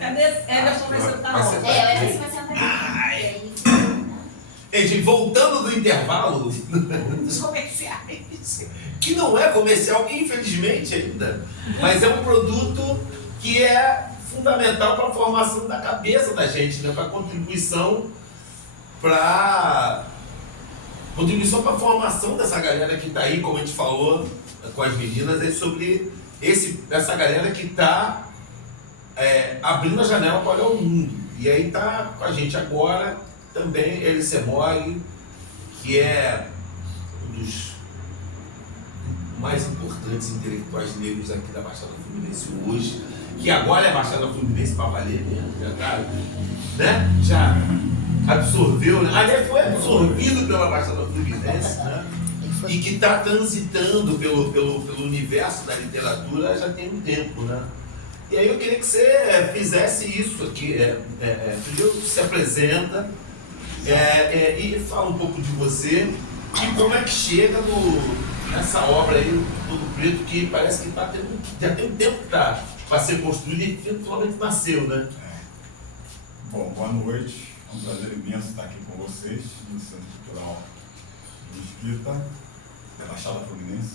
Cadê? Emerson vai sentar onde? O Emerson vai sentar aqui. Gente, voltando do intervalo, Dos comerciais. que não é comercial, infelizmente ainda, mas é um produto que é fundamental para a formação da cabeça da gente, né? Para contribuição para a formação dessa galera que está aí, como a gente falou com as meninas, é sobre essa galera que está abrindo a janela para olhar o mundo. E aí está com a gente agora também Elie Mori, que é um dos mais importantes intelectuais negros aqui da Baixada Fluminense hoje, que agora é Baixada Fluminense para valer mesmo, já absorveu, né? Aliás, foi absorvido pela Baixada Fluminense, né? E que está transitando pelo universo da literatura já tem um tempo, né? E aí eu queria que você fizesse isso aqui, primeiro se apresenta e fala um pouco de você e como é que chega nessa obra aí, Todo Preto, que parece que já tem um tempo que está para ser construído e finalmente nasceu, né? Bom, boa noite, é um prazer imenso estar aqui com vocês no Centro Cultural do Espírita, da Baixada Fluminense.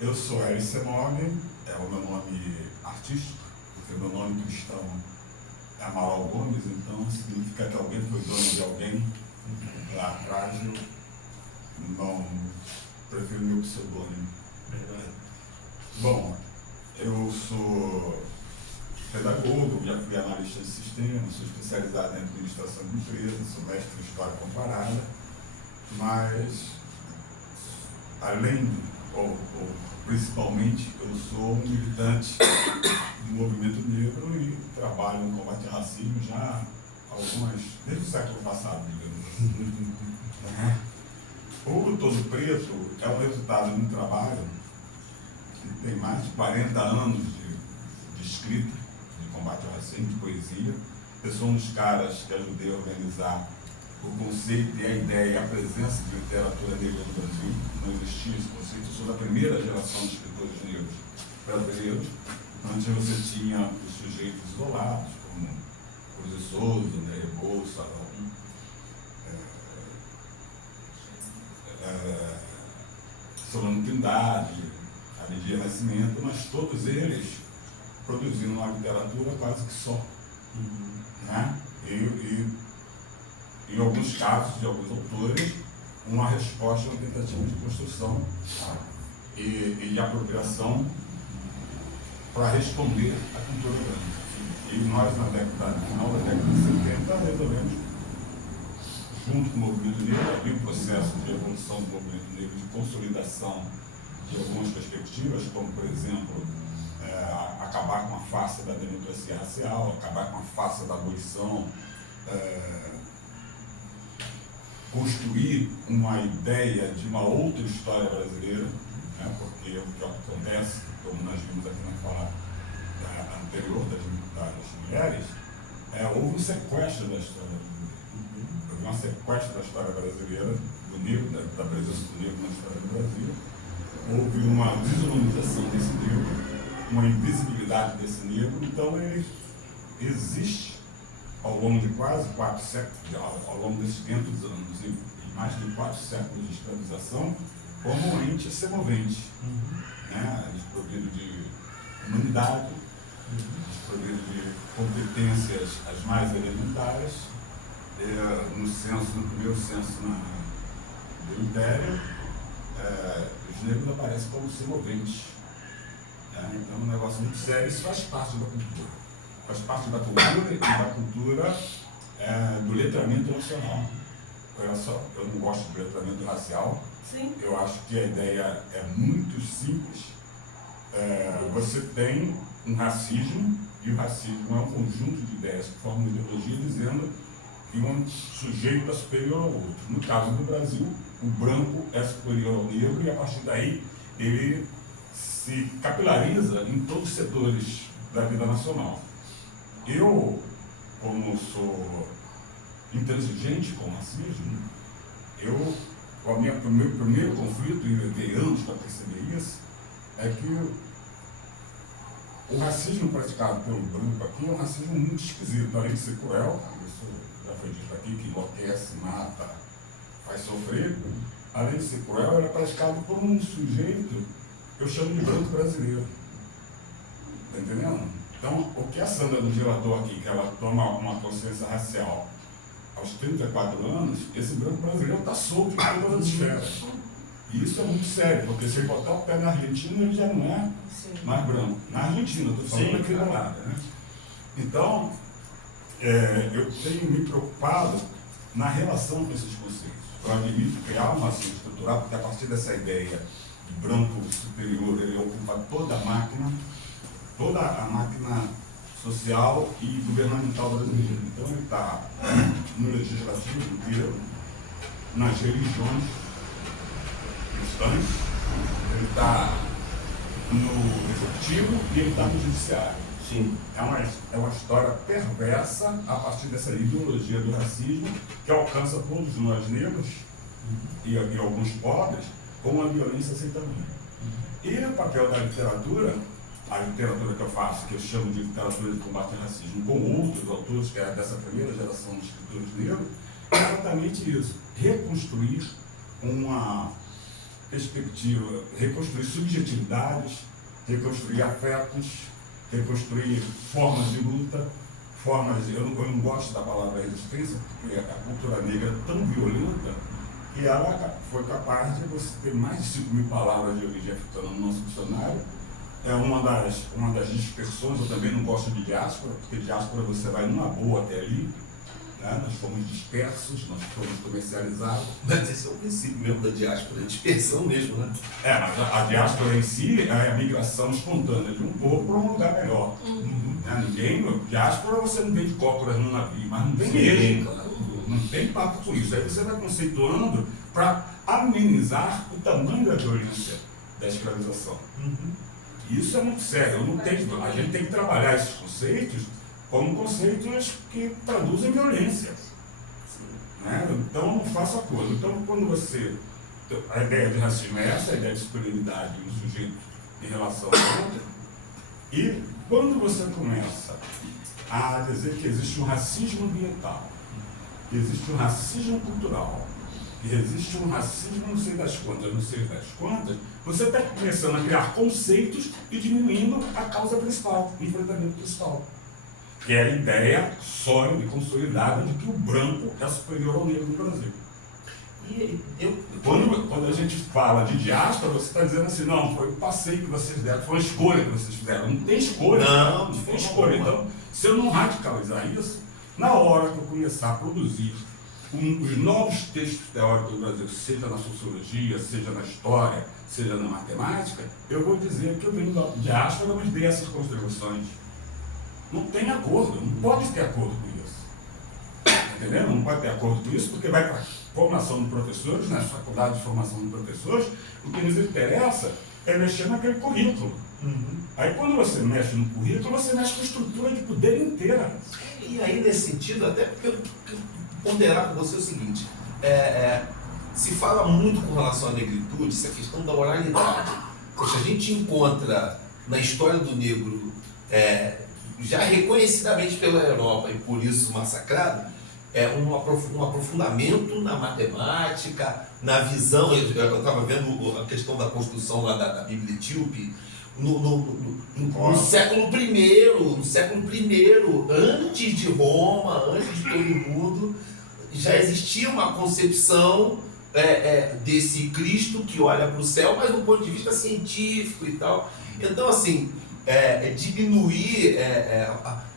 Eu sou Elie Mori, é o meu nome artístico, porque o meu nome cristão é Amaral Gomes, então significa que alguém foi dono de alguém lá atrás. Eu não prefiro meu pseudônimo. Bom, eu sou pedagogo, já fui analista de sistema, sou especializado em administração de empresas, sou mestre em história comparada, mas além, ou principalmente, eu sou um militante do movimento negro e trabalho no combate ao racismo já desde o século passado, digamos assim. O Todo Preto é o resultado de um trabalho que tem mais de 40 anos de escrita, de combate ao racismo, de poesia. Eu sou um dos caras que ajudei a organizar o conceito e a ideia e a presença de literatura negra no Brasil. Não existia esse conceito. Eu sou da primeira geração de escritores negros brasileiros. Antes você tinha os sujeitos isolados, como José Souza, André Rebouça, Solano Trindade, Lidia Nascimento, mas todos eles produziram uma literatura quase que só. Né? E em alguns casos, de alguns autores, uma resposta a uma tentativa de construção e de apropriação para responder à cultura branca. E nós, no final da década de 70, resolvemos, junto com o movimento negro, abrir um processo de evolução do movimento negro, de consolidação de algumas perspectivas, como, por exemplo, acabar com a farsa da democracia racial, acabar com a farsa da abolição, construir uma ideia de uma outra história brasileira, né? Porque o que acontece, como nós vimos aqui na fala anterior das mulheres, houve um sequestro da história brasileira. Houve um sequestro da história brasileira, do negro, da presença do negro na história do Brasil. Houve uma desumanização desse negro, uma invisibilidade desse negro. Então ele existe ao longo de quase 4 séculos, ao longo desses 500 anos e mais de 4 séculos de escravização, como um ente semovente, né? Desprovido de humanidade, desprovido de competências as mais elementares. No primeiro censo do Império, os negros aparecem como semoventes. Então é um negócio muito sério. Isso faz parte da cultura. Faz parte da cultura e da cultura do letramento nacional. Olha só, eu não gosto de letramento racial. Sim. Eu acho que a ideia é muito simples. Você tem um racismo, e o racismo é um conjunto de ideias que formam uma ideologia dizendo que um sujeito é superior ao outro. No caso do Brasil, o branco é superior ao negro e a partir daí ele se capilariza em todos os setores da vida nacional. Eu, como sou intransigente com o racismo, o meu primeiro conflito, e levei anos para perceber isso, é que O racismo praticado pelo branco aqui é um racismo muito esquisito, além de ser cruel, isso já foi dito aqui, que enlouquece, mata, faz sofrer. Além de ser cruel, ele é praticado por um sujeito que eu chamo de branco brasileiro. Está entendendo? Então, o que a Sandra nos relatou aqui, que ela toma uma consciência racial aos 34 anos, esse branco brasileiro está solto em todas as esferas. E isso é muito sério, porque se ele botar o pé na Argentina, ele já não é mais branco. Na Argentina, estou falando aqui do lado, né? Então, eu tenho me preocupado na relação com esses conceitos. Eu admito que há uma ação estrutural, porque a partir dessa ideia de branco superior, ele ocupa toda a máquina social e governamental brasileira. Então ele está no legislativo inteiro, nas religiões cristãs, ele está no executivo e ele está no judiciário. Sim. É uma história perversa a partir dessa ideologia do racismo que alcança todos nós negros e alguns pobres com uma violência sem tamanho. E o papel da literatura, a literatura que eu faço, que eu chamo de literatura de combate ao racismo, com outros autores que é dessa primeira geração de escritores negros, é exatamente isso: reconstruir uma perspectiva, reconstruir subjetividades, reconstruir afetos, reconstruir formas de luta, eu não gosto da palavra resistência, porque a cultura negra é tão violenta que ela foi capaz de você ter mais de 5.000 palavras de origem africana no nosso dicionário. É uma das dispersões. Eu também não gosto de diáspora, porque diáspora você vai numa boa até ali, né? Nós fomos dispersos, nós fomos comercializados. Mas esse é o princípio mesmo da diáspora, a dispersão mesmo, né? Mas a diáspora em si é a migração espontânea de um povo para um lugar melhor. Né? Diáspora você não vende cócoras no navio, mas não tem mesmo. Claro. Não tem papo com isso. Aí você vai conceituando para amenizar o tamanho da violência da escravização. Isso é muito sério. A gente tem que trabalhar esses conceitos como conceitos que traduzem violência. Né? Então, não faça acordo. Então, quando você... A ideia de racismo é essa, a ideia de superioridade do sujeito em relação ao outro. E quando você começa a dizer que existe um racismo ambiental, que existe um racismo cultural, que existe um racismo não sei das quantas, você está começando a criar conceitos e diminuindo a causa principal, o enfrentamento principal, que é a ideia sólida e consolidada de que o branco é superior ao negro no Brasil. Quando a gente fala de diáspora, você está dizendo assim, não, foi o passeio que vocês deram, foi uma escolha que vocês fizeram. Não tem escolha. Não tem escolha. Então, se eu não radicalizar isso, na hora que eu começar a produzir os novos textos teóricos do Brasil, seja na sociologia, seja na história, seja na matemática, eu vou dizer que eu venho da diáspora, mas dei essas contribuições. Não tem acordo, não pode ter acordo com isso. Entendeu? Não pode ter acordo com isso, porque vai para a formação de professores, nas faculdades de formação de professores, o que nos interessa é mexer naquele currículo. Aí quando você mexe no currículo, você mexe com a estrutura de poder inteira. E aí, nesse sentido, até porque eu ponderar com você o seguinte, se fala muito com relação à negritude, essa questão da oralidade. Poxa, a gente encontra na história do negro, já reconhecidamente pela Europa e por isso massacrado, um aprofundamento na matemática, na visão. Eu estava vendo a questão da construção lá da Bíblia Etíope, no século I, antes de Roma, antes de todo mundo, já existia uma concepção desse Cristo que olha para o céu, mas do ponto de vista científico e tal. Então, assim, diminuir,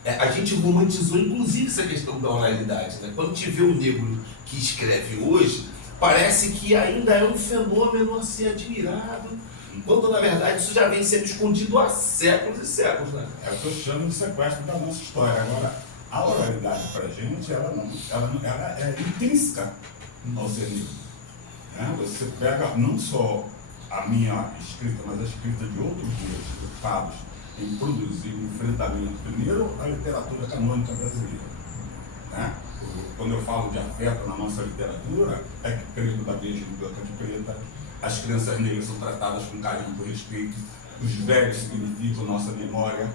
a gente romantizou inclusive essa questão da oralidade, né? Quando te vê o negro que escreve hoje, parece que ainda é um fenômeno a ser admirado, quando na verdade isso já vem sendo escondido há séculos e séculos, né? É o que eu chamo de sequestro da nossa história. Agora, a oralidade para a gente, ela é intrínseca ao ser negro. Né? Você pega não só a minha escrita, mas a escrita de outros negros preocupados em produzir um enfrentamento, primeiro, a literatura canônica brasileira. Né? Quando eu falo de afeto na nossa literatura, é que Preto da Beija de Boca de Preta, as crianças negras são tratadas com carinho, com respeito, Os velhos significam nossa memória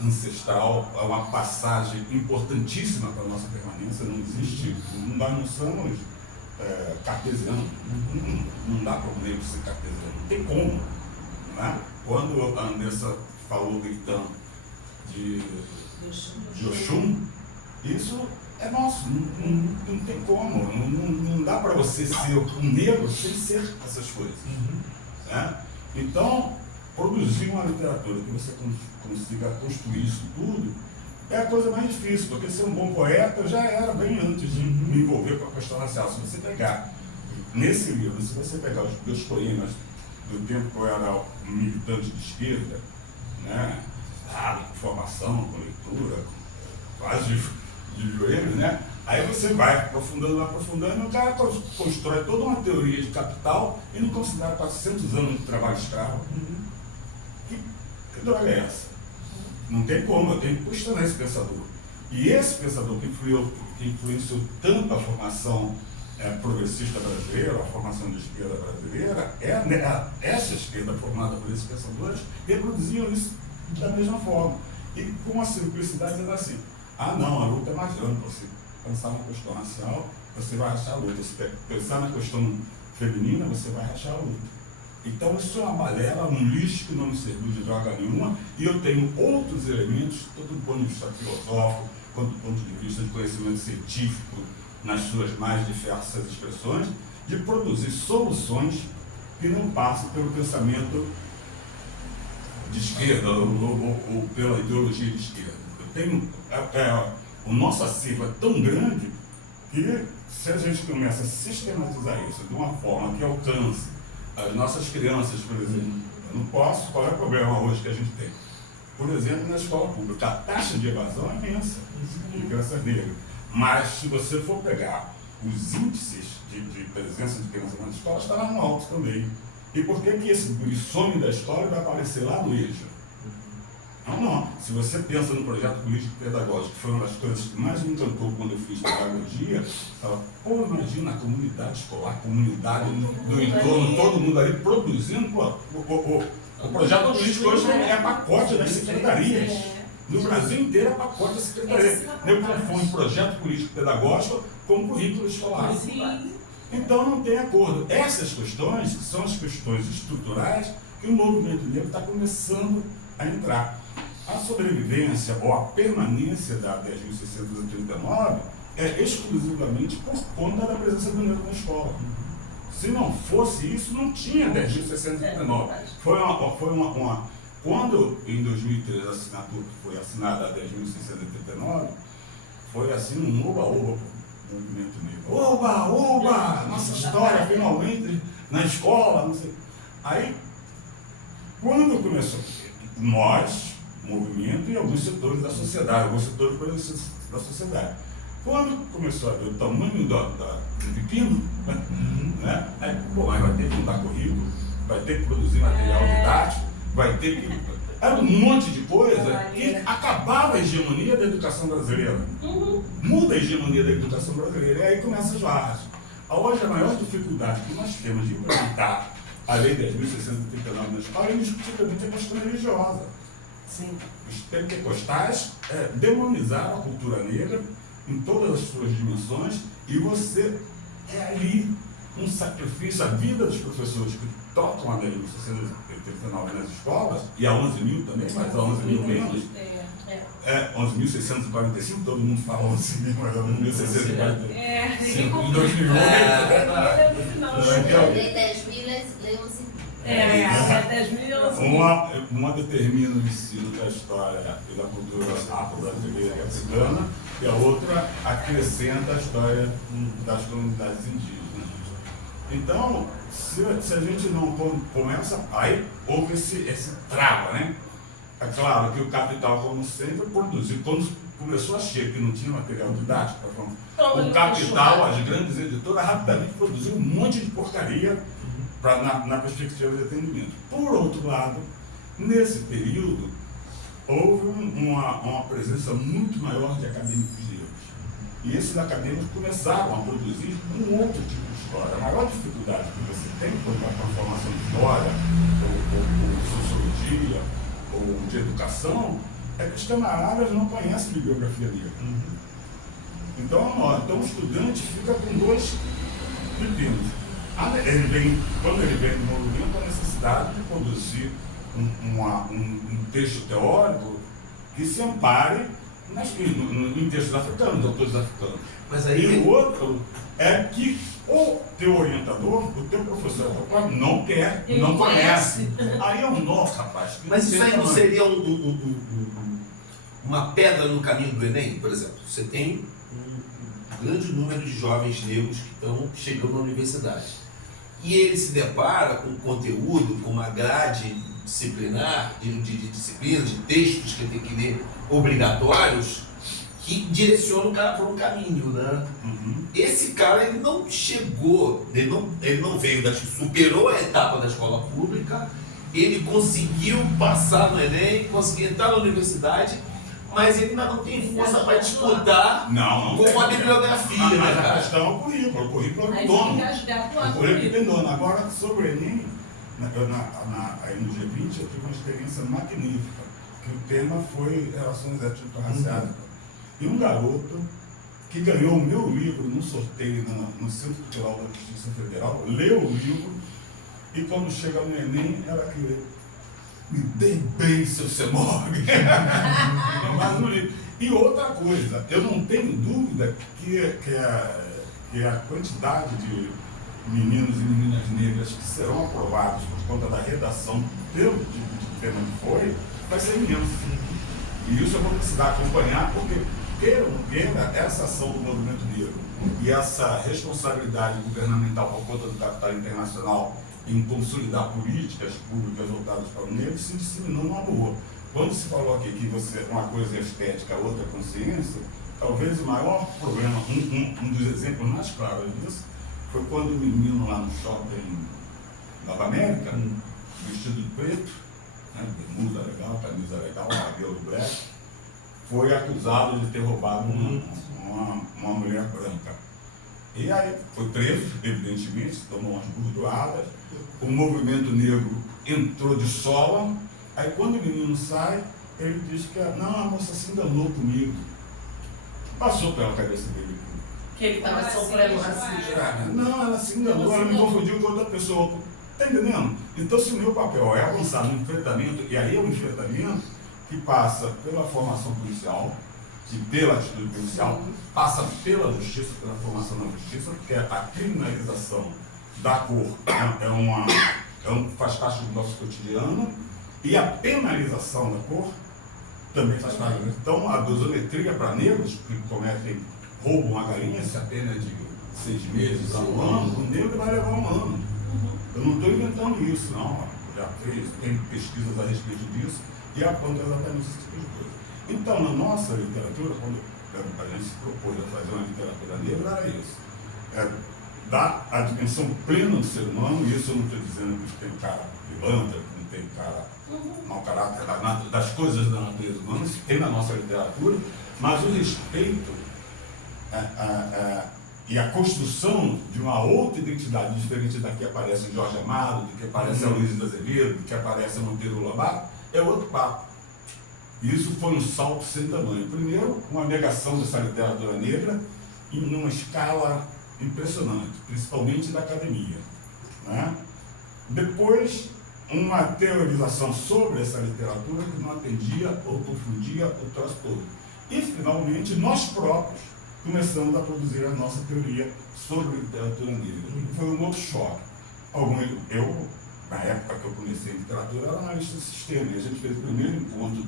ancestral, é uma passagem importantíssima para a nossa permanência. Não existe, nós não somos cartesianos, não dá para o negro ser cartesiano, não tem como. Não é? Quando a Andressa falou gritando de Oxum, isso é nosso, não tem como, não dá para você ser um negro sem ser essas coisas. Né? Então, produzir uma literatura que você consiga construir isso tudo é a coisa mais difícil, porque ser um bom poeta já era bem antes de me envolver com a questão racial. Se você pegar nesse livro, se você pegar os meus poemas do tempo que eu era um militante de esquerda, né, com formação, com leitura, quase de joelhos, né? Aí você vai aprofundando, e o cara constrói toda uma teoria de capital e não considera 400 anos de trabalho escravo. Que droga é essa? Não tem como, eu tenho que questionar esse pensador. E esse pensador que influenciou tanto a formação progressista brasileira, a formação de esquerda brasileira, essa esquerda formada por esses pensadores reproduziam isso da mesma forma. E com uma simplicidade era assim: ah não, a luta é mais ampla. Você pensar na questão racial, você vai achar a luta. Se pensar na questão feminina, você vai achar a luta. Então isso é uma balela, um lixo que não me serviu de droga nenhuma, e eu tenho outros elementos, tanto do ponto de vista filosófico, quanto do ponto de vista de conhecimento científico, nas suas mais diversas expressões, de produzir soluções que não passam pelo pensamento de esquerda ou pela ideologia de esquerda. Eu tenho, o nosso acervo é tão grande que, se a gente começa a sistematizar isso de uma forma que alcance as nossas crianças, por exemplo, eu não posso, qual é o problema hoje que a gente tem? Por exemplo, na escola pública, a taxa de evasão é imensa de crianças negras. Mas se você for pegar os índices de presença de crianças nas escolas, está lá no alto também. E por que esse guri some da escola e vai aparecer lá no eixo? Não. Se você pensa no projeto político-pedagógico, que foi uma das coisas que mais me encantou quando eu fiz pedagogia, fala, pô, imagina a comunidade escolar, a comunidade do entorno, todo mundo ali produzindo. Pô, o projeto político hoje é pacote das secretarias. No Brasil inteiro é pacote das secretarias. Eu confundo projeto político-pedagógico com currículo escolar. Então não tem acordo. Essas questões são as questões estruturais que o movimento negro está começando a entrar. A sobrevivência ou a permanência da 10.639 é exclusivamente por conta da presença do negro na escola. Se não fosse isso, não tinha 10.639. Quando, em 2013, a assinatura foi assinada a 10.639, foi assim um oba-oba para o movimento negro. Oba! Nossa história, finalmente, na escola, não sei. Aí, quando começou, nós, movimento e alguns setores da sociedade, alguns setores da sociedade. Quando começou a ver o tamanho do pepino, né? Aí, mas vai ter que mudar currículo, vai ter que produzir material didático, vai ter que... Era um monte de coisa e acabava a hegemonia da educação brasileira. Muda a hegemonia da educação brasileira e aí começa as barras. Hoje a maior dificuldade que nós temos de implementar a Lei 10.639 na escola é indiscutivelmente a questão religiosa. Sim. Os pentecostais demonizaram a cultura negra em todas as suas dimensões e você ali um sacrifício, a vida dos professores que tocam a 10.639 nas escolas, e a 11.000 também, mas a 11.000 menos, 11.645, todo mundo fala 11.000, mas a 11.645 em 2008. Uma determina o ensino da história e da cultura afro-brasileira e africana, e a outra acrescenta a história das comunidades indígenas. Então, se a gente não começa, aí houve esse trava, né? É claro que o capital, como sempre, produziu. Quando começou a chegar que não tinha material didático, o capital, as grandes editoras, rapidamente produziu um monte de porcaria na perspectiva de atendimento. Por outro lado, nesse período, houve uma presença muito maior de acadêmicos negros. E esses acadêmicos começaram a produzir um outro tipo de história. A maior dificuldade que você tem quando vai para a formação de história, ou sociologia, ou de educação, é que os camaradas não conhecem bibliografia negra. Então o estudante fica com dois pepinos. Quando ele vem no movimento, a necessidade de produzir um texto teórico que se ampare em textos africanos, autores africanos. Mas aí... E o outro é que o teu orientador, o teu professor não quer, Ele não conhece. conhece. Aí é um nó, rapaz. Mas isso aí não seria uma pedra no caminho do Enem, por exemplo? Você tem um grande número de jovens negros que estão chegando na universidade. E ele se depara com conteúdo, com uma grade disciplinar, de disciplinas, de textos que ele tem que ler obrigatórios, que direcionam o cara por um caminho, né? Esse cara, ele não chegou, ele não veio, superou a etapa da escola pública, ele conseguiu passar no Enem, conseguiu entrar na universidade, mas ele ainda não tem força para disputar com a bibliografia, né, Mas a cara? questão é o currículo é Aí dono. fica rasgado lá O currículo comigo. é dono. Agora, sobre o Enem, aí no G20 eu tive uma experiência magnífica, que o tema foi relações étnico-raciais. E um garoto que ganhou o meu livro num sorteio no Centro Cultural da Justiça Federal, leu o livro e quando chega no Enem, ela que me dê bem, seu Semorgue. Mas no livro. E outra coisa, eu não tenho dúvida que a quantidade de meninos e meninas negras que serão aprovados por conta da redação pelo tipo de tema que foi, vai ser imenso. E isso eu vou precisar acompanhar, porque queira ou não queira, essa ação do movimento negro e essa responsabilidade governamental por conta do capital internacional em consolidar políticas públicas voltadas para o negro se disseminou numa boa. Quando se falou aqui que uma coisa é estética, outra é consciência, talvez o maior problema, um dos exemplos mais claros disso, foi quando o menino lá no shopping Nova América, vestido de preto, né, bermuda legal, camisa legal, cabelo black, foi acusado de ter roubado uma mulher branca. E aí foi preso, evidentemente, tomou umas burdoadas, o movimento negro entrou de sola, aí quando o menino sai, ele diz que a moça se enganou comigo. Passou pela cabeça dele. Que ele estava sofrendo racismo. Não, ela se enganou, ela me confundiu com outra pessoa. Está entendendo? Então, se o meu papel é avançar no enfrentamento, e aí é um enfrentamento que passa pela formação policial, e pela atitude policial, passa pela justiça, pela formação na justiça, porque a criminalização da cor faz parte do nosso cotidiano, e a penalização da cor também faz parte. Então, a dosometria para negros que cometem roubo uma galinha, se a pena é de 6 meses a um ano, o negro vai levar 1 ano. Eu não estou inventando isso, não. Já tem pesquisas a respeito disso e aponta exatamente esse tipo de coisa. Então, na nossa literatura, quando a gente se propôs a fazer uma literatura negra, era isso. Dar a dimensão plena do ser humano, e isso eu não estou dizendo que tem cara pilantra, que não tem cara mau caráter das coisas da natureza humana, isso tem na nossa literatura, mas o respeito e a construção de uma outra identidade diferente da que aparece em Jorge Amado, do que aparece a Luiz de Azevedo, do que aparece a Monteiro Lobato, é outro papo. E isso foi um salto sem tamanho. Primeiro, uma negação dessa literatura negra em uma escala impressionante, principalmente da academia, né? Depois, uma teorização sobre essa literatura que não atendia ou confundia o troço todo. E, finalmente, nós próprios começamos a produzir a nossa teoria sobre literatura negra. Foi um outro choque. Eu, na época que eu comecei em literatura, era analista de sistema, e a gente fez o primeiro encontro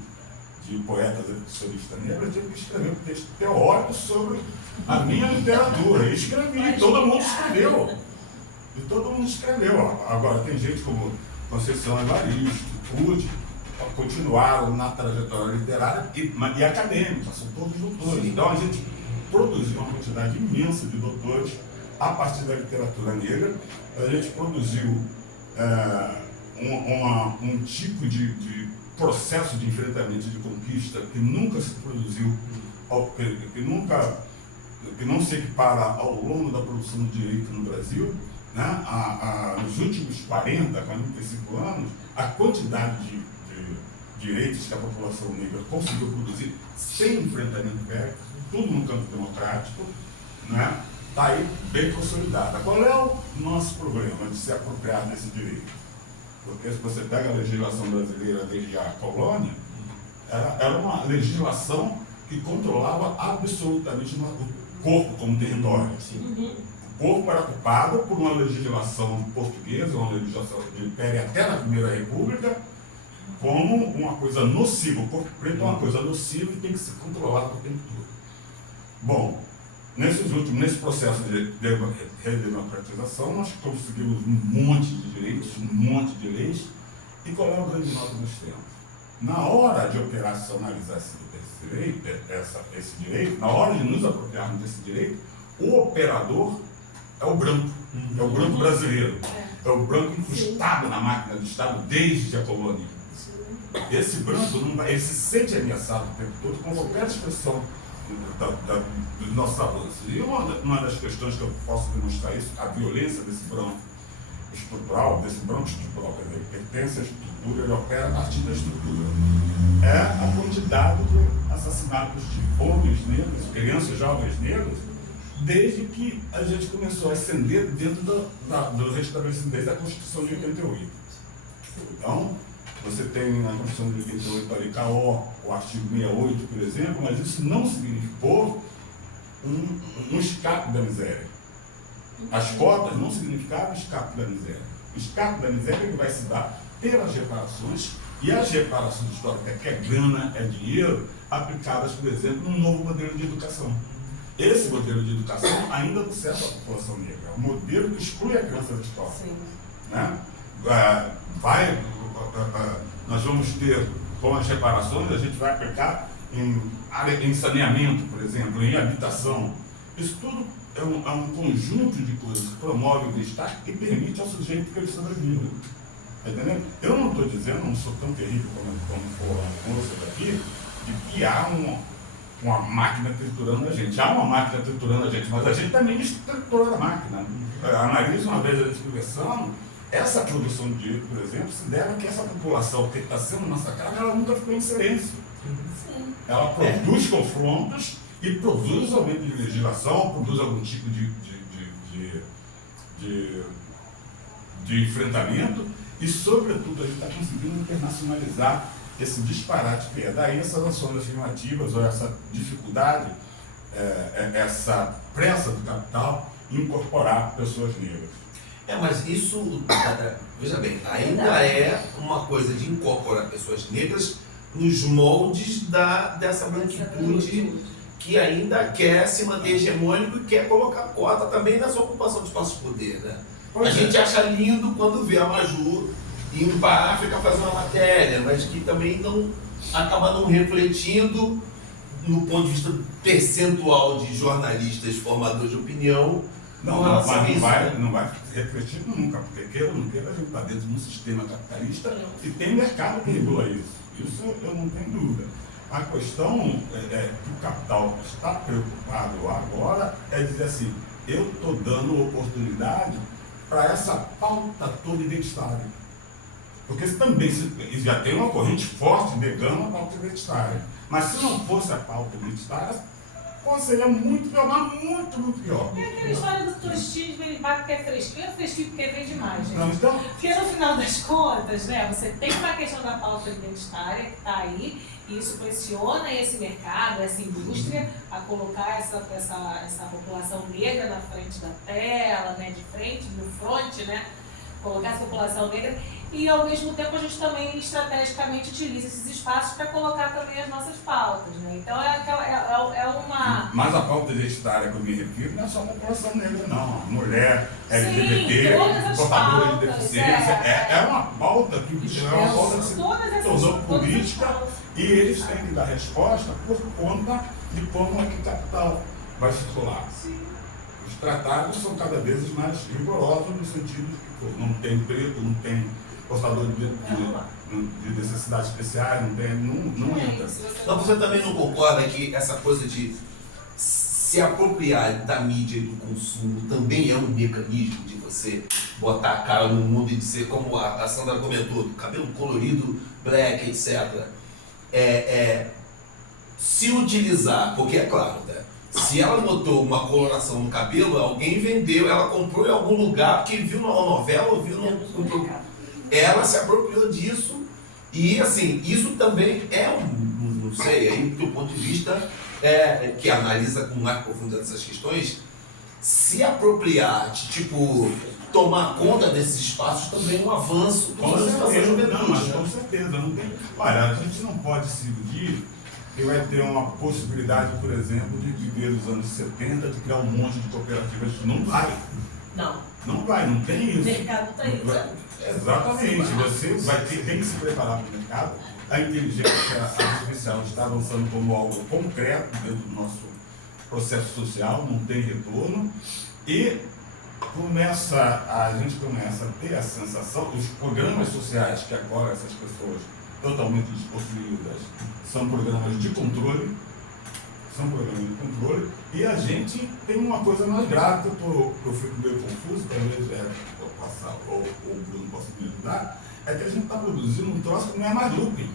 de poetas evolucionistas negros, eu tive que escrever um texto teórico sobre a minha literatura. E escrevi, todo mundo escreveu. E todo mundo escreveu. Agora, tem gente como Conceição Evaristo, Pude, continuaram na trajetória literária e acadêmica, são todos doutores. Então, a gente produziu uma quantidade imensa de doutores a partir da literatura negra. A gente produziu um tipo de processo de enfrentamento e de conquista que nunca se produziu, que nunca que não se equipara ao longo da produção de direito no Brasil, né? Nos últimos 40, 45 anos, a quantidade de direitos que a população negra conseguiu produzir sem enfrentamento bélico, tudo no campo democrático, né? Está aí bem consolidada. Qual é o nosso problema de se apropriar desse direito? Porque se você pega a legislação brasileira desde a colônia, era uma legislação que controlava absolutamente o corpo como território. O corpo era ocupado por uma legislação portuguesa, uma legislação de império até na Primeira República, como uma coisa nociva. O corpo preto é uma coisa nociva e tem que ser controlado o tempo todo. Bom, nesse processo de redemocratização, nós conseguimos um monte de direitos, um monte de leis. E qual é o grande nós temos? Na hora de operacionalizar esse direito, na hora de nos apropriarmos desse direito, o operador é o branco brasileiro. É o branco incrustado na máquina do Estado desde a colônia. Esse branco, ele se sente ameaçado o tempo todo com qualquer expressão dos nossos avanços. E uma das questões que eu posso demonstrar isso, a violência desse branco estrutural, quer dizer, pertence à estrutura, ele opera a partir da estrutura. É a quantidade de assassinatos de homens negros, crianças e jovens negros, desde que a gente começou a ascender dentro dos estabelecimentos da Constituição de 88. Então, você tem na Constituição de 88 ali o artigo 68, por exemplo, mas isso não significou um escape da miséria. As cotas não significavam escape da miséria. O escape da miséria ele vai se dar pelas reparações, e as reparações históricas, que é grana, é dinheiro, aplicadas, por exemplo, num novo modelo de educação. Esse modelo de educação ainda não serve à população negra. É um modelo que exclui a criança da escola. Né? Nós vamos ter, com as reparações, a gente vai aplicar em saneamento, por exemplo, em habitação. Isso tudo é um conjunto de coisas que promove o bem-estar e permite ao sujeito que ele sobreviva. Está entendendo? Eu não estou dizendo, não sou tão terrível como for a moça daqui, de que há uma máquina triturando a gente. Há uma máquina triturando a gente, mas a gente também tritura a máquina. A Marisa, uma vez a gente conversando, essa produção de direito, por exemplo, se deve a que essa população que está sendo massacrada, ela nunca ficou em silêncio. Ela produz confrontos e produz aumento de legislação, produz algum tipo de enfrentamento e, sobretudo, a gente está conseguindo internacionalizar esse disparate que é. Daí essas ações afirmativas ou essa dificuldade, essa pressa do capital em incorporar pessoas negras. Mas isso, veja bem, ainda é uma coisa de incorporar pessoas negras nos moldes dessa branquitude que ainda quer se manter hegemônico e quer colocar cota também nessa ocupação de espaços de poder, né? A gente acha lindo quando vê a Maju indo para a África fazer uma matéria, mas que também acaba não refletindo no ponto de vista percentual de jornalistas formadores de opinião. Não vai refletir nunca, porque queira ou não queira, a gente está dentro de um sistema capitalista e tem mercado que regula isso. Isso eu não tenho dúvida. A questão que o capital está preocupado agora é dizer assim, eu estou dando oportunidade para essa pauta toda identitária. Porque também já tem uma corrente forte negando a pauta identitária. Mas se não fosse a pauta identitária, seria muito pior, mas muito pior. É aquela história do tostismo, ele vai porque é fresquinho porque vende mais, gente. Não, então... Porque no final das contas, né, você tem uma questão da pauta identitária que está aí, e isso pressiona esse mercado, essa indústria, a colocar essa população negra na frente da tela, né, de frente, no front, né, colocar essa população negra, e ao mesmo tempo a gente também estrategicamente utiliza esses espaços para colocar também as nossas pautas, né? Então é uma... Mas a pauta identitária que eu me refiro não é só a população negra, não. Mulher, LGBT, portadora de deficiência. É uma pauta que se tornou política e eles têm que dar resposta por conta de como é que o capital vai circular. Os tratados são cada vez mais rigorosos no sentido de que não tem preto, não tem portador de necessidades especiais, não entra. Então você também não concorda que essa coisa de se apropriar da mídia e do consumo também é um mecanismo de você botar a cara no mundo e dizer, como a Sandra comentou, cabelo colorido, black, etc. Se utilizar, porque é claro, né? Se ela botou uma coloração no cabelo, alguém vendeu, ela comprou em algum lugar, porque viu numa novela ou viu no... Ela se apropriou disso e, assim, isso também é não sei, aí do teu ponto de vista, que analisa com mais profundidade essas questões, se apropriar de, tipo, tomar conta desses espaços também é um avanço Com certeza, não, mas com certeza, não tem. Olha, a gente não pode se iludir que vai ter uma possibilidade, por exemplo, de viver os anos 70, de criar um monte de cooperativas. Não vai. Não vai, não tem O isso. mercado está aí. Exatamente, você tem que se preparar para o mercado. A inteligência artificial está avançando como algo concreto dentro do nosso processo social, não tem retorno, e a gente começa a ter a sensação, os programas sociais que agora essas pessoas totalmente despossuídas são programas de controle, e a gente tem uma coisa mais grave que eu fico meio confuso, talvez o Bruno possa me ajudar, é que a gente está produzindo um troço que não é mais looping.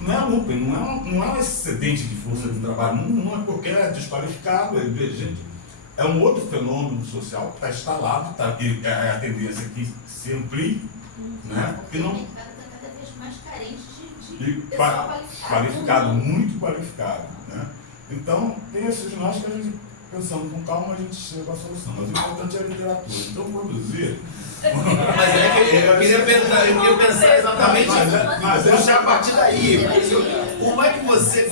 Não é looping, não é um excedente de força de trabalho, não é porque é desqualificado, é um outro fenômeno social que está instalado, e a tendência que se amplie, né? Porque o mercado está cada vez mais carente de pessoal qualificado, muito qualificado, né? Então, tem esses nós que a gente, pensando com calma, a gente chega à solução. Mas o importante é a literatura. Então, produzir... Mas eu queria pensar exatamente, puxar a partir daí. Como é que você...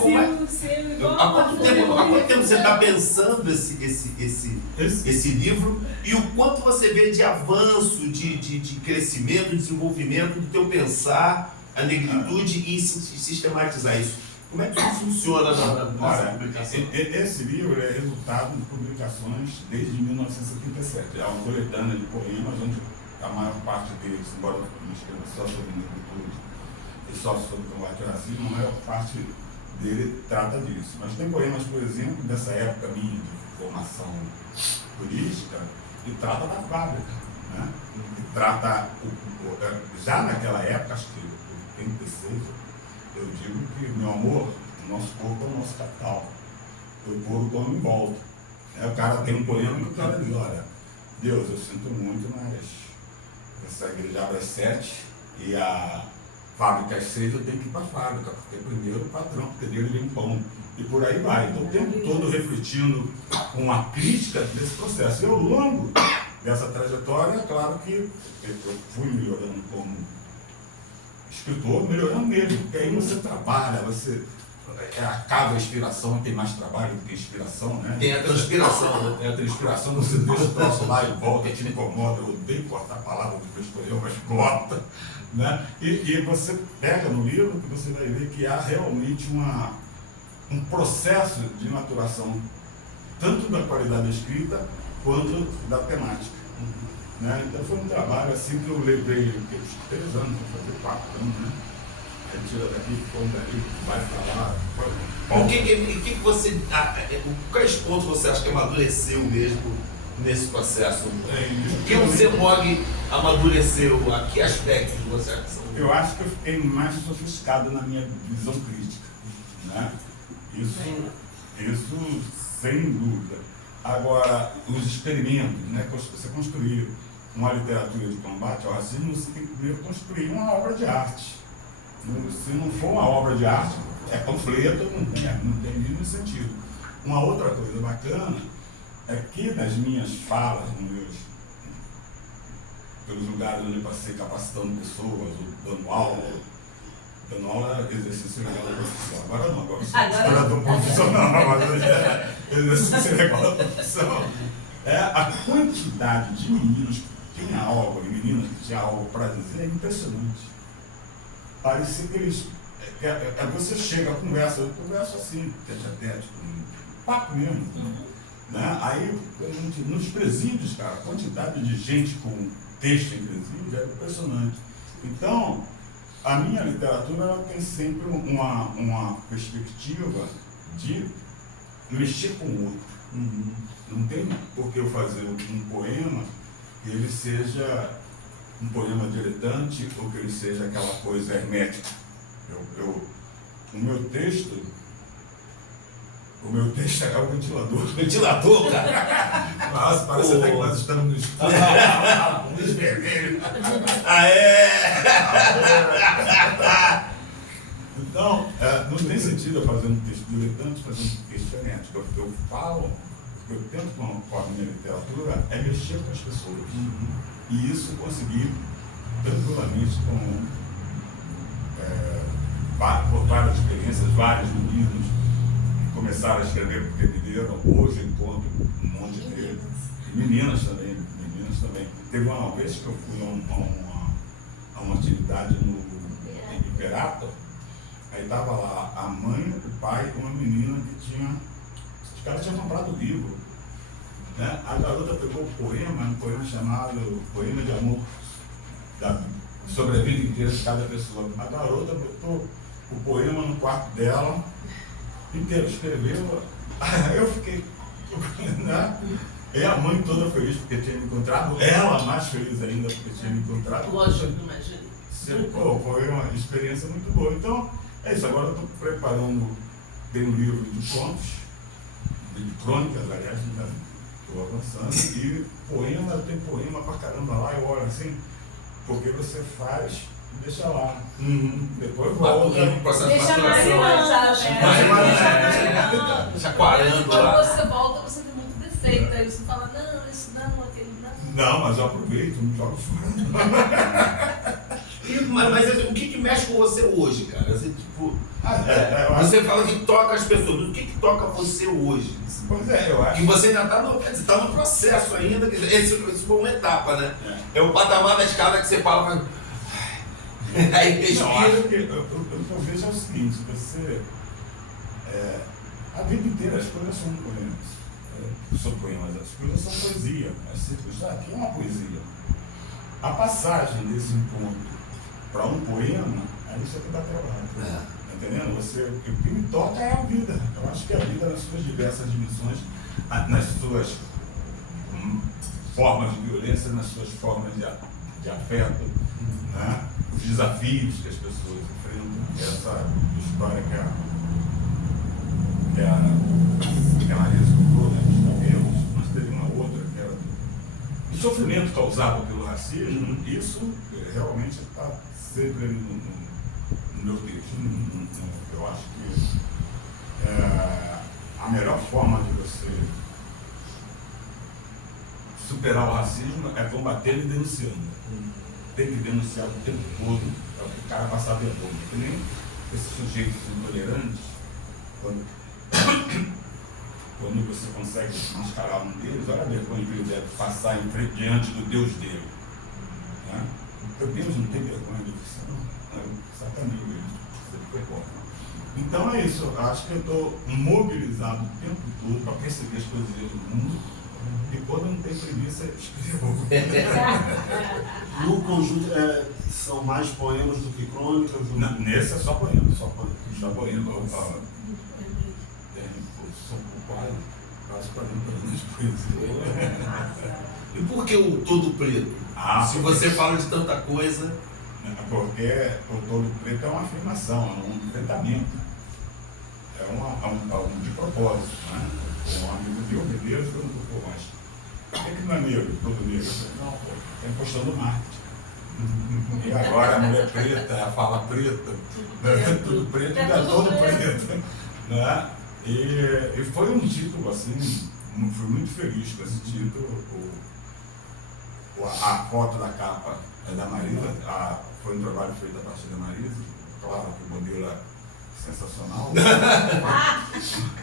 Há quanto tempo você está pensando esse livro e o quanto você vê de avanço, de crescimento, de desenvolvimento do teu pensar, a negritude e sistematizar isso? Como é que isso funciona na publicação? Esse livro é resultado de publicações desde 1977. É uma coletânea de poemas onde a maior parte deles, embora eu não escreva só sobre negritude e só sobre combate ao racismo, a maior parte dele trata disso. Mas tem poemas, por exemplo, dessa época minha de formação turística, que trata da fábrica, né? Que trata, já naquela época, acho que em 86, eu digo que, meu amor, o nosso corpo é o nosso capital. O corpo come em volta. O cara tem um poema que o cara diz, olha, Deus, eu sinto muito, mas essa igreja abre às 7 e a fábrica às 6, eu tenho que ir para a fábrica, porque primeiro o patrão, porque dele vem pão. E por aí vai. Então, o tempo todo refletindo uma crítica desse processo. E ao longo dessa trajetória, é claro que eu fui melhorando como escritor, melhorando mesmo, porque aí você trabalha, você acaba a inspiração e tem mais trabalho do que inspiração, né? Tem a transpiração, né? É a transpiração, você deixa o troço lá e volta, te incomoda, eu odeio cortar a palavra do que eu escolheu, mas corta, né? E você pega no livro que você vai ver que há realmente um processo de maturação, tanto da qualidade da escrita, quanto da temática. Né? Então foi um trabalho assim que eu levei uns 3 anos, para fazer 4 anos, né? Aí tira daqui, põe dali, vai pra lá. Quais pontos você acha que amadureceu mesmo nesse processo? O que o CEMOG amadureceu? A que aspectos você acha que são? Eu acho que eu fiquei mais sofisticado na minha visão crítica, né? Isso sem dúvida. Agora, os experimentos, né? Você construir uma literatura de combate ao racismo, você tem que primeiro construir uma obra de arte. Se não for uma obra de arte, é panfleto, não tem nenhum sentido. Uma outra coisa bacana é que nas minhas falas, pelos lugares onde eu passei capacitando pessoas, dando aula, exercício legal da profissão. Agora não, agora sou historiador profissional, mas exercício legal da profissão. A quantidade de meninos que tinham algo, e meninas que tinham algo para dizer, é impressionante. Parecia que eles. Você chega, conversa, eu converso assim, tete a tete, papo mesmo. Né? Aí, nos presídios, cara, a quantidade de gente com texto em presídio é impressionante. Então, a minha literatura ela tem sempre uma perspectiva de mexer com o outro. Não tem por que eu fazer um poema que ele seja um poema diletante ou que ele seja aquela coisa hermética. O meu texto é o ventilador. Ventilador, cara. Nossa, parece até que nós estamos no escuro. Luz vermelha. Então, não tem sentido eu fazer um texto diletante, fazer um texto hermético. Eu falo, o que eu tento com a minha literatura é mexer com as pessoas. E isso consegui tranquilamente por várias experiências, vários meninos que começaram a escrever porque viveram. Hoje encontro um monte deles. Meninas também. Teve uma vez que eu fui a uma atividade em Imperato, aí estava lá a mãe, o pai e uma menina que os caras tinham comprado o livro. Né? A garota pegou um poema chamado Poema de Amor, sobre a vida inteira de cada pessoa. A garota botou o poema no quarto dela, inteiro, escreveu. Eu fiquei, né? E a mãe toda feliz porque tinha me encontrado, ela mais feliz ainda porque tinha me encontrado. Lógico, imagina. Foi uma experiência muito boa. Então, é isso. Agora eu estou preparando, tem um livro de contos, de crônicas, aliás, estou avançando, e tem poema pra caramba lá, eu olho assim, porque você faz e deixa lá. Depois volta. Deixa marinando. Chacoalhando Quando lá. você volta, você tem muito defeito. Aí você fala, não, isso não, aquele não. Não, mas eu aproveito, não jogo fora. Mas o que mexe com você hoje, cara? Assim, tipo, você fala que toca as pessoas. O que toca você hoje? Pois é, eu acho. E você ainda está no processo ainda. Esse foi uma etapa, né? É o patamar da escada que você fala. Aí respira. Não, acho que o que eu vejo é o seguinte, você. A vida inteira as coisas são poemas. São poemas, as coisas são poesia. As circunstâncias aqui é uma poesia. A passagem desse encontro para um poema, aí isso aqui dá trabalho. Entendendo? O que me toca é a vida. Eu acho que a vida nas suas diversas dimensões, nas suas formas de violência, nas suas formas de afeto, né? Os desafios que as pessoas enfrentam, essa história que a Marisa contou, né? Nós sabemos, mas teve uma outra que era o sofrimento causado pelo racismo. Isso realmente está sempre no meu texto. Eu acho que a melhor forma de você superar o racismo é combatendo e denunciando. Tem que denunciar o tempo todo para o cara passar vergonha. Que nem esses sujeitos intolerantes, quando você consegue mascarar um deles, olha a vergonha que ele deve passar em frente, diante do Deus dele. Né? Porque Deus não tem vergonha de você, não. Satanás mesmo. Então é isso. Eu acho que eu estou mobilizado o tempo todo para perceber as coisas do mundo. E quando não tem preguiça, escrevo. No conjunto são mais poemas do que crônicas? Nesse é só poema. Só poema. São quase 40 anos de poesia. E por que o todo preto? Se você fala de tanta coisa. Porque o todo preto é uma afirmação, é um enfrentamento. É um de propósito, né? Um amigo meu, beleza, perguntou, mas por que não é negro, todo negro? Eu falei, não, pô, tem questão do marketing. E agora a mulher preta, a fala preta, né? Tudo preto e é todo preto. Né? E foi um título assim, fui muito feliz com esse título. A foto da capa é da Marisa, foi um trabalho feito a partir da Marisa. Claro que o modelo é sensacional.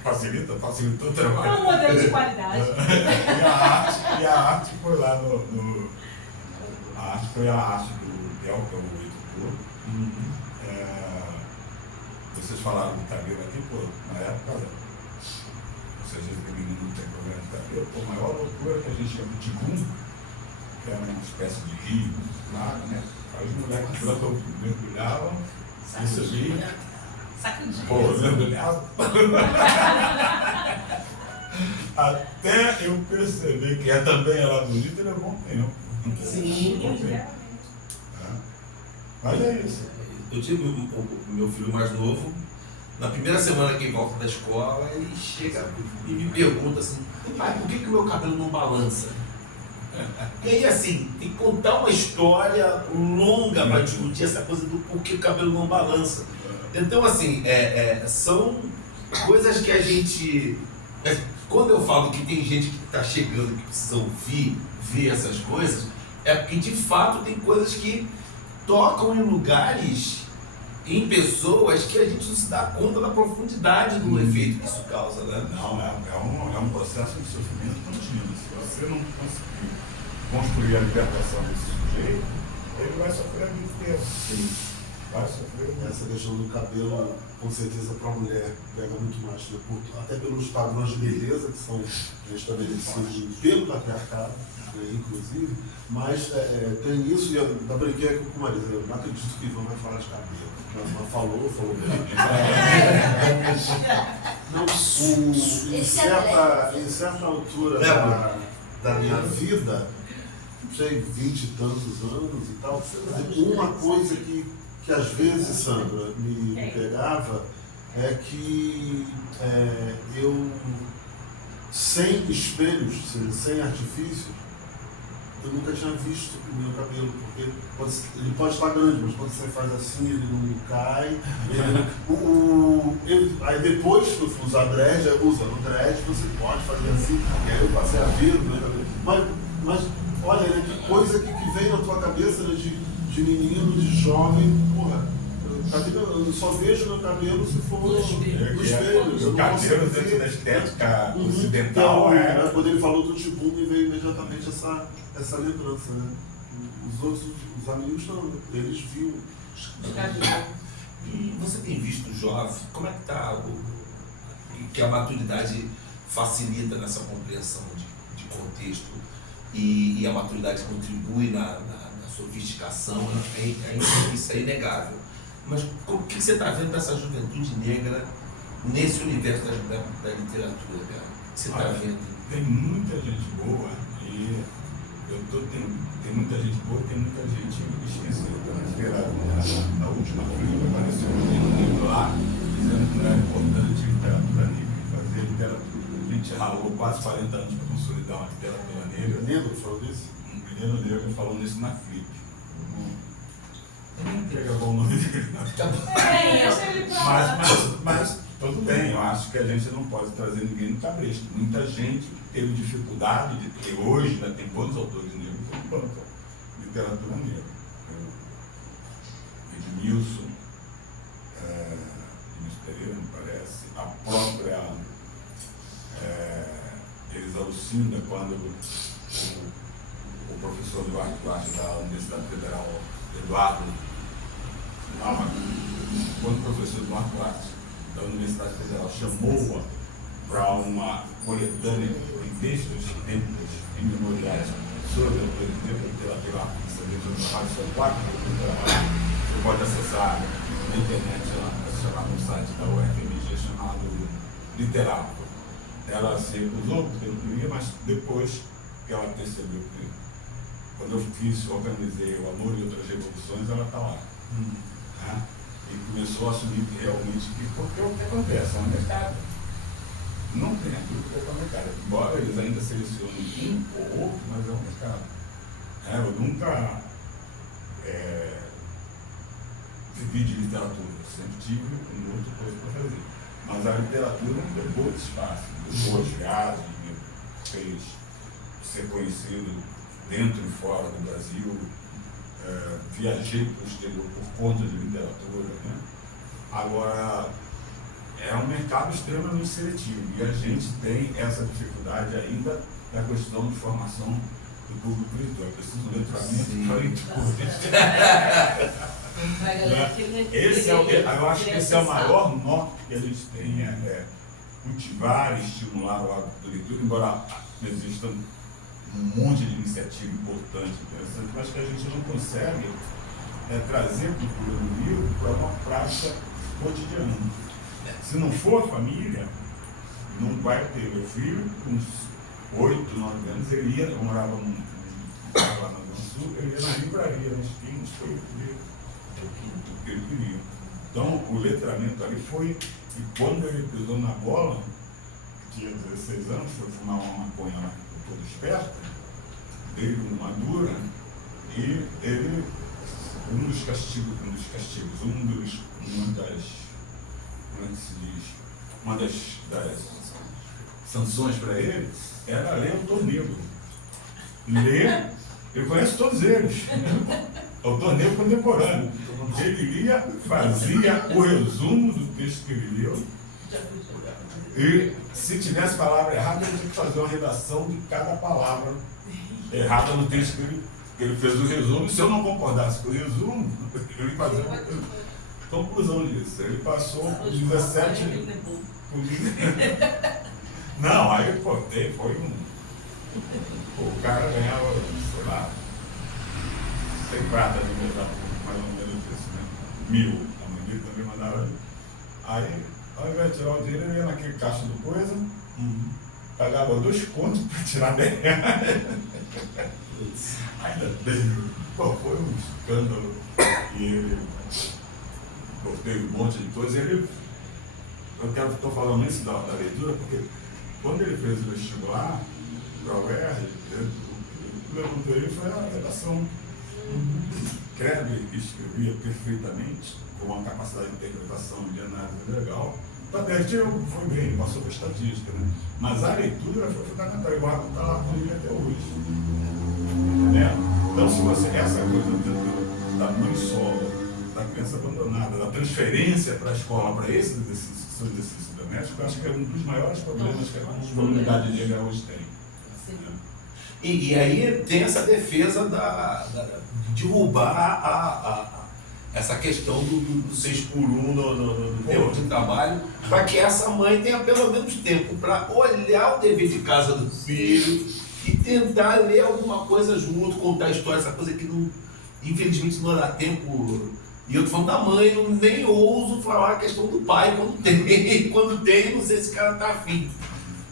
Facilitou o trabalho. É um modelo de qualidade. E a arte foi lá a arte foi a arte do Del, que é o editor. Vocês falaram do cabelo aqui, pô, na época, vocês dizem que menino não tem problema de cabelo, pô, a maior loucura que a gente chama de tigum, que era uma espécie de rio, claro, né? As moleques brancas mergulhavam, isso ali. Sacudinho. Pô, mergulhava. Até eu perceber que também era bonita, levou um tempo. Sim. É. Mas é isso. Eu tive o meu filho mais novo, na primeira semana que ele volta da escola, ele chega e me pergunta assim, pai, por que o meu cabelo não balança? E aí, assim, tem que contar uma história longa para discutir essa coisa do porquê o cabelo não balança. Então, assim, são coisas que a gente... Quando eu falo que tem gente que está chegando, que precisa ouvir, ver essas coisas, é porque, de fato, tem coisas que tocam em lugares, em pessoas, que a gente não se dá conta da profundidade do efeito que isso causa, né? Não, é um processo de sofrimento contínuo. Se você não conseguir construir a libertação desse sujeito, ele vai sofrer muito tempo. Sim. Vai sofrer muito. Essa questão do cabelo, com certeza, para a mulher pega muito mais, né? Até pelos padrões de beleza que são estabelecidos pelo patriarcado, inclusive, mas tem isso, e eu brinquei aqui com o Marisa, eu não acredito que Ivan vai falar de cabelo, mas falou bem. Não, em certa altura da minha vida, não sei, 20 e tantos anos e tal, uma coisa que às vezes, Sandra, me pegava é que eu, sem espelhos, sem artifícios, eu nunca tinha visto o meu cabelo, porque ele pode estar grande, mas quando você faz assim, ele não cai. Aí depois que eu fui usar dread, usando dread, você pode fazer assim, e aí eu passei a ver o meu cabelo. Mas olha, né, que coisa que vem na tua cabeça, né, de menino, de jovem, porra. Eu só vejo meu cabelo se for no espelho. O cabelo dentro da estética ocidental então, quando ele falou do Tibum, me veio imediatamente essa lembrança, né? Os amigos não, eles viam. E você tem visto jovens, como é que está que a maturidade facilita nessa compreensão de contexto e a maturidade contribui na sofisticação, isso é inegável. Mas o que você está vendo dessa juventude negra nesse universo da literatura, cara? Você está vendo? Tem muita gente boa e tem muita gente boa e tem muita gente esquecida. Na última filha apareceu um livro lá dizendo que não era importante literatura negra, fazer literatura. A gente ralou quase 40 anos para consolidar uma literatura negra. Negro falou disso? Um menino negro falou nisso na Flip. Eu não entrego o nome dele. Mas tudo bem, eu acho que a gente não pode trazer ninguém no cabresto. Muita gente teve dificuldade de ter hoje, ainda tem bons autores negros que plantam literatura negra. Edmilson Pereira, me parece, a própria Elisa Lucinda, quando o professor Eduardo Duarte da Universidade Federal, quando o professor Eduardo Duarte da Universidade Federal chamou-a para uma coletânea de textos em memoriais sobre a literatura artística, você pode acessar na internet lá no site da UFMG chamado Literário. Ela se recusou porque não queria, mas depois que ela percebeu que quando eu organizei o Amor e Outras Revoluções, ela está lá. Né? E começou a assumir realmente porque o que acontece é um mercado. Não tem dúvida que é um mercado. Embora eles ainda selecionem um ou outro, mas é um mercado. Eu nunca vivi de literatura, sempre tive uma outra coisa para fazer. Mas a literatura me deu muito espaço, me deu boas viagens, me fez ser conhecido dentro e fora do Brasil, viajei para o exterior por conta de literatura. Né? Agora, é um mercado extremamente seletivo e a gente tem essa dificuldade ainda da questão de formação do público leitor. É preciso letramento para leitura. Eu acho que esse é o maior nó que a gente tem, cultivar e estimular o hábito da leitura, embora existam um monte de iniciativa importante, interessante, mas que a gente não consegue trazer cultura no livro para uma prática cotidiana. Se não for a família, não vai ter. Meu filho, com uns 8, 9 anos, ele ia, eu morava lá no Rio Sul, ele ia na livraria, nas esquinas, foi o que ele queria. Então, o letramento ali foi, e quando ele pisou na bola, tinha 16 anos, foi fumar uma maconha lá, todo esperto, deu uma dura, e ele, uma das, como é que se diz, uma das sanções para ele era ler o torneio. Ler, ele conhece todos eles. O torneio contemporâneo. Ele lia, fazia o resumo do texto que ele leu. E se tivesse palavra errada, ele tinha que fazer uma redação de cada palavra errada no texto que ele fez o resumo. E se eu não concordasse com o resumo, ele fazia a conclusão disso. Ele passou por 17. Não, aí pô, foi o cara ganhava, sei lá, 100 pratas de metal, mais ou menos isso, né? 1000, a mãe dele também mandava. Aí, ao invés de tirar o dinheiro, ele ia naquele caixa do coisa, pagava 2 contos para tirar 10 reais. Ainda bem, pô, foi um escândalo. E ele botei um monte de coisa. Eu estou falando isso da leitura, porque quando ele fez o vestibular para o UERJ, o que levantou ele foi a redação. Escreve e escrevia perfeitamente, com uma capacidade de interpretação de análise legal. Ele foi bem, passou por estatística, né? Mas a leitura foi fundamental, e o Marco está lá comigo até hoje. Né? Então, se você, essa coisa da mãe solo, da criança abandonada, da transferência para a escola, para esse exercício doméstico, eu acho que é um dos maiores problemas que a comunidade negra hoje tem. E aí tem essa defesa de derrubar essa questão do 6x1 no tempo de trabalho, para que essa mãe tenha pelo menos tempo para olhar o dever de casa do filho e tentar ler alguma coisa junto, contar a história, essa coisa que não, infelizmente não dá tempo. E eu tô falando da mãe, eu nem ouso falar a questão do pai quando tem, não sei se esse cara tá afim.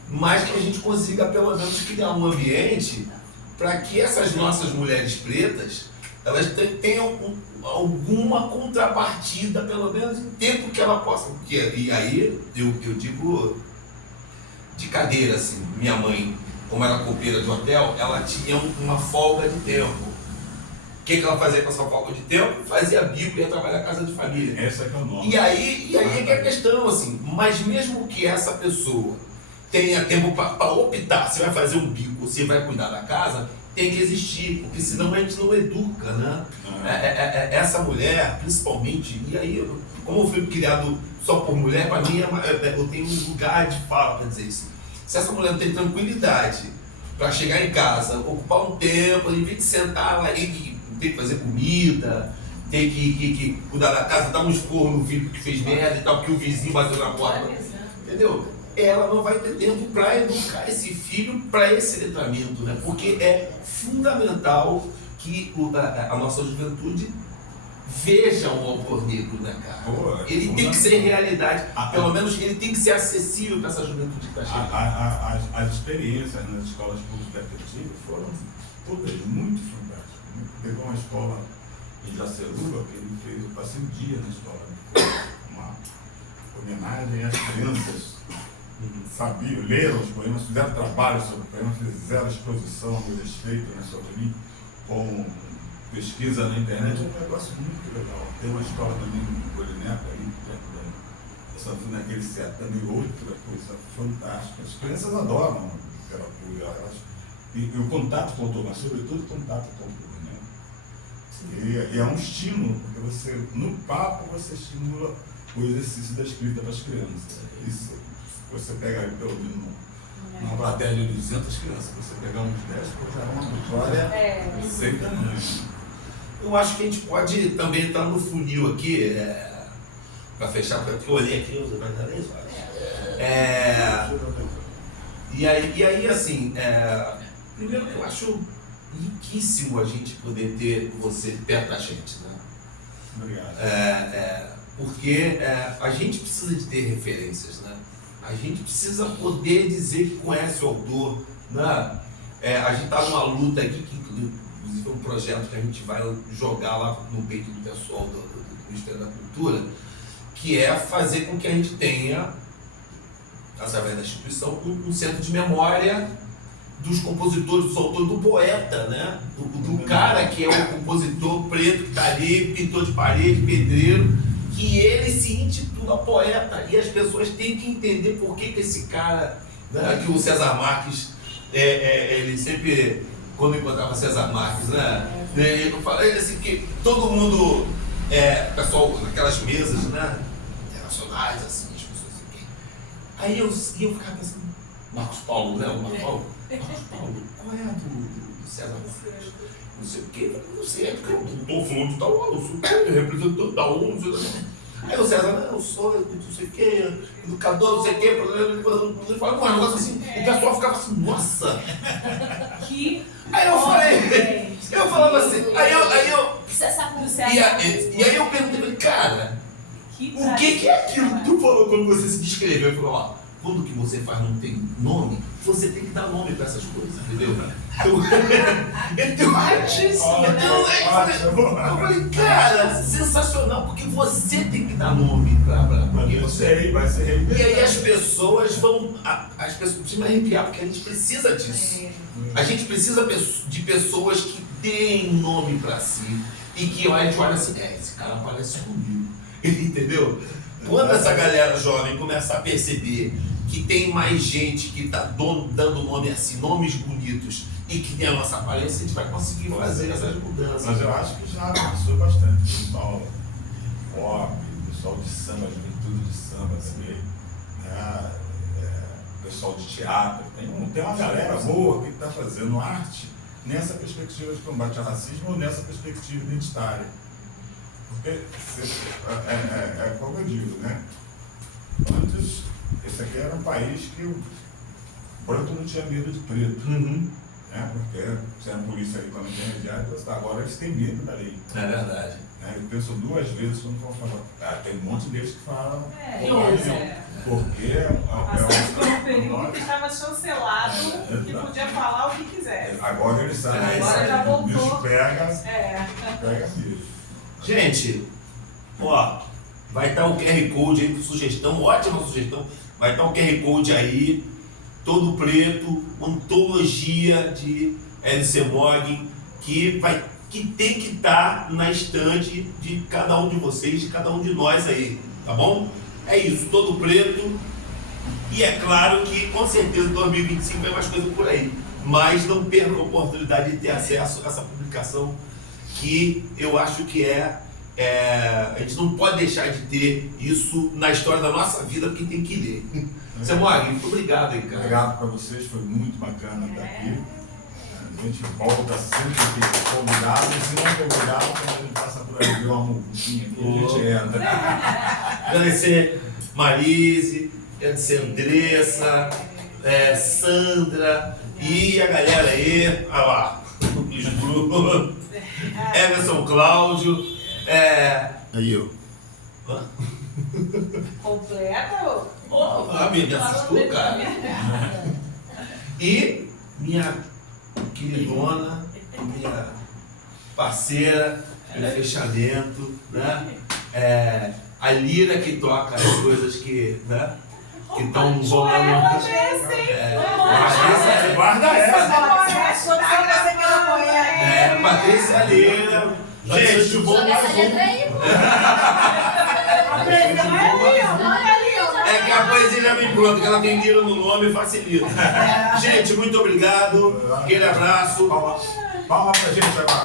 Mas que a gente consiga pelo menos criar um ambiente para que essas nossas mulheres pretas, elas tenham alguma contrapartida, pelo menos em tempo que ela possa. E aí eu digo de cadeira, assim, minha mãe, como era copeira de hotel, ela tinha uma folga de tempo. O que ela fazia com essa folga de tempo? Fazia bico e ia trabalhar na casa de família. Essa é que é o nome. E aí é que é a questão, assim, mas mesmo que essa pessoa tenha tempo para optar, você vai fazer um bico, você vai cuidar da casa, tem que existir, porque senão a gente não educa, né? Essa mulher, principalmente, e aí, como eu fui criado só por mulher, para mim eu tenho um lugar de fala para dizer isso. Se essa mulher não tem tranquilidade para chegar em casa, ocupar um tempo, em vez de sentar lá e tem que fazer comida, tem que cuidar da casa, dar um esporro no filho que fez merda e tal, porque o vizinho bateu na porta, entendeu? Ela não vai ter tempo para educar esse filho para esse letramento, né? Porque é fundamental que a nossa juventude veja o autor negro, né, cara? Ele tem que ser realidade, pelo menos ele tem que ser acessível para essa juventude que está chegando. As experiências nas escolas públicas efetivas foram todas muito fantásticas. Teve uma escola em Jaceruba que ele fez, eu passei um dia na escola, uma homenagem às crianças. Sabiam, leram os poemas, fizeram trabalho sobre o poema, fizeram exposição a respeito, né, sobre mim, com pesquisa na internet. É um negócio muito legal. Tem uma escola também no Polineco, aí perto da Santa Fina, naquele certo, também outra coisa fantástica. As crianças adoram literatura, e o contato com o autor, mas sobretudo o contato com o autor, né? E é um estímulo, porque você, no papo, você estimula o exercício da escrita para as crianças. Isso. Você pega aí pelo menos uma plateia de 200 crianças, você pegar uns 10, já é uma vitória sem tamanho. Eu acho que a gente pode também entrar no funil aqui, para fechar, porque eu olhei aqui, os detalhes, e aí assim, primeiro que eu acho riquíssimo a gente poder ter você perto da gente, né? Obrigado. Porque a gente precisa de ter referências, né? A gente precisa poder dizer que conhece o autor, né? A gente está numa luta aqui, que inclusive é um projeto que a gente vai jogar lá no peito do pessoal do Ministério da Cultura, que é fazer com que a gente tenha, através da instituição, um centro de memória dos compositores, dos autores, do poeta, né? Do cara que é o compositor preto que está ali, pintor de parede, pedreiro, que ele se intitula poeta, e as pessoas têm que entender por que esse cara, né? Que o César Marques, ele sempre, quando encontrava César Marques, né? Ele falava assim, que todo mundo, pessoal, naquelas mesas, né? Internacionais, assim, as pessoas assim. Aí eu ficava pensando, Marcos Paulo, né? O Marcos Paulo, qual é a do César Marques? Não sei o quê, não sei, é porque eu estou falando de tal, eu sou representante da ONU, não sei o quê. Aí o César, eu sou, não sei o quê, educador, não sei o quê, ele falava um negócio assim, o pessoal ficava assim, nossa! Aí eu falei, eu falava assim, aí eu. E aí eu perguntei, cara, o que é aquilo que tu falou quando você se descreveu? Eu falei, ó, quando o que você faz não tem nome, você tem que dar nome para essas coisas, entendeu? Eu falei, cara, sensacional, porque você tem que dar nome para você. Vai ser. E aí as pessoas vão me arrepiar, porque a gente precisa disso. A gente precisa de pessoas que deem nome para si e que a gente olha assim, esse cara parece comigo, entendeu? Quando essa galera jovem começar a perceber que tem mais gente que está dando nome assim, nomes bonitos, e que tem a nossa aparência, a gente vai conseguir fazer essas mudanças. Mas eu acho que já avançou bastante. O pessoal pop, o pessoal de samba, juventude de samba, assim, né? Pessoal de teatro. Tem uma galera boa que está fazendo arte nessa perspectiva de combate ao racismo ou nessa perspectiva identitária. Porque é como eu digo, né? Antes, esse aqui era um país que o branco não tinha medo de preto. Né? Porque você era polícia ali quando tinha diário, agora eles têm medo da lei. É verdade. Eles pensam duas vezes quando vão falar. Tem um monte deles que falam. Porque foi um período que estava chancelado, que podia falar o que quisesse. Agora eles sabem. Agora já voltou. O bicho pega assim. Gente, ó, vai estar o QR Code aí, sugestão, ótima sugestão. Vai estar o QR Code aí, todo preto, uma antologia de LC Morgan, que tem que estar na estante de cada um de vocês, de cada um de nós aí, tá bom? É isso, todo preto. E é claro que com certeza em 2025 vai mais coisa por aí. Mas não perca a oportunidade de ter acesso a essa publicação, que eu acho que a gente não pode deixar de ter isso na história da nossa vida, porque tem que ler. Zé Morgan, muito obrigado aí, cara. Obrigado para vocês, foi muito bacana estar aqui. A gente volta sempre que convidado, e se não convidado, quando a gente passa por aí, deu uma multinha aqui, a gente entra. Agradecer Marise, agradecer Andressa, Sandra e a galera aí, olha lá, os Bruno, Emerson Cláudio, Aí eu. Completa? Me assustou, cara. E minha queridona, minha parceira de fechamento, né? A Lira que toca as coisas que, né? Que estão rolando. Guarda essa! Patrícia Lira. Gente, Joga essa letra aí, pô. é que a poesia já vem pronta, que ela tem Lira no nome e facilita. Gente, muito obrigado. Aquele abraço. Palma pra gente agora.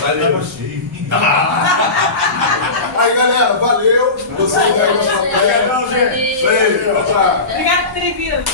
Valeu. Aí, galera, valeu. Você ganhou a sua Valeu, gente. gente. Tchau. Obrigada por terem vindo.